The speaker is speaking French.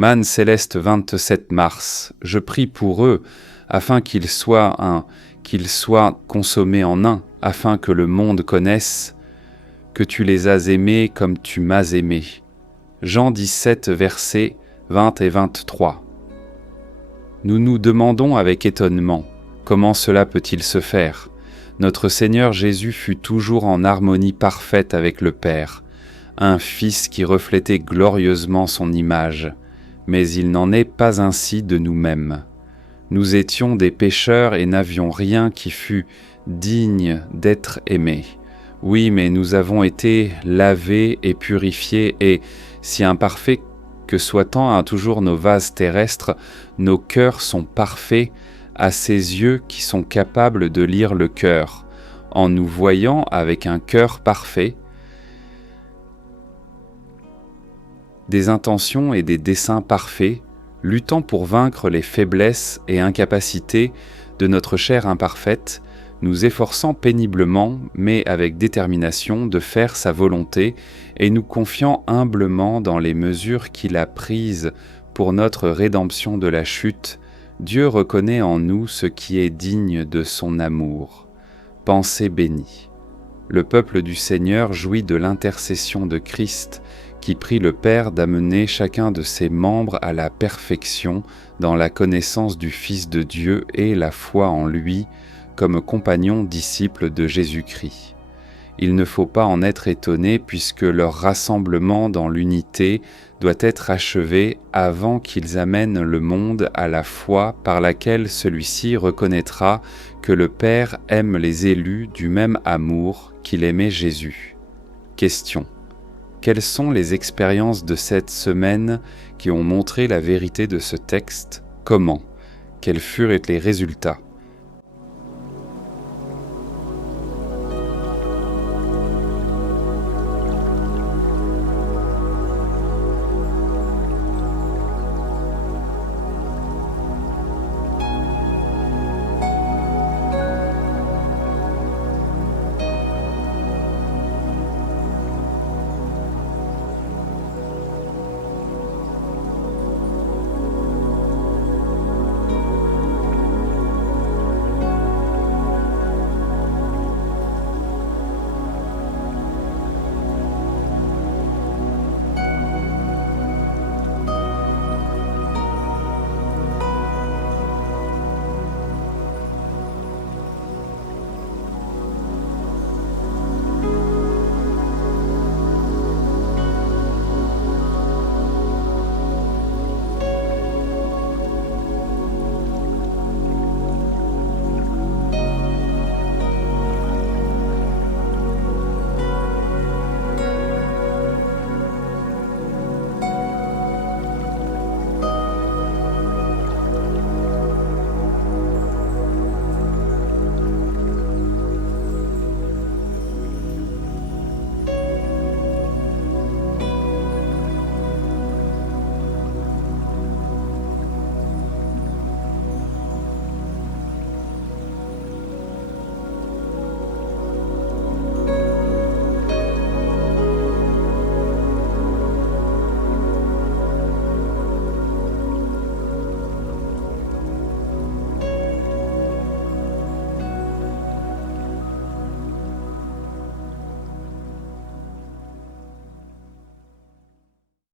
Manne céleste 27 mars, je prie pour eux, afin qu'ils soient consommés en un, afin que le monde connaisse que tu les as aimés comme tu m'as aimé. Jean 17, versets 20 et 23. Nous nous demandons avec étonnement, comment cela peut-il se faire ? Notre Seigneur Jésus fut toujours en harmonie parfaite avec le Père, un Fils qui reflétait glorieusement son image, mais il n'en est pas ainsi de nous-mêmes. Nous étions des pécheurs et n'avions rien qui fût digne d'être aimé. Oui, mais nous avons été lavés et purifiés, et, si imparfaits que soient toujours nos vases terrestres, nos cœurs sont parfaits à ses yeux qui sont capables de lire le cœur, en nous voyant avec un cœur parfait, des intentions et des desseins parfaits, luttant pour vaincre les faiblesses et incapacités de notre chair imparfaite, nous efforçant péniblement, mais avec détermination, de faire sa volonté et nous confiant humblement dans les mesures qu'il a prises pour notre rédemption de la chute, Dieu reconnaît en nous ce qui est digne de son amour. Pensée bénie. Le peuple du Seigneur jouit de l'intercession de Christ, qui prie le Père d'amener chacun de ses membres à la perfection dans la connaissance du Fils de Dieu et la foi en lui, comme compagnons disciples de Jésus-Christ. Il ne faut pas en être étonné puisque leur rassemblement dans l'unité doit être achevé avant qu'ils amènent le monde à la foi par laquelle celui-ci reconnaîtra que le Père aime les élus du même amour qu'il aimait Jésus. Question. Quelles sont les expériences de cette semaine qui ont montré la vérité de ce texte ? Comment ? Quels furent les résultats ?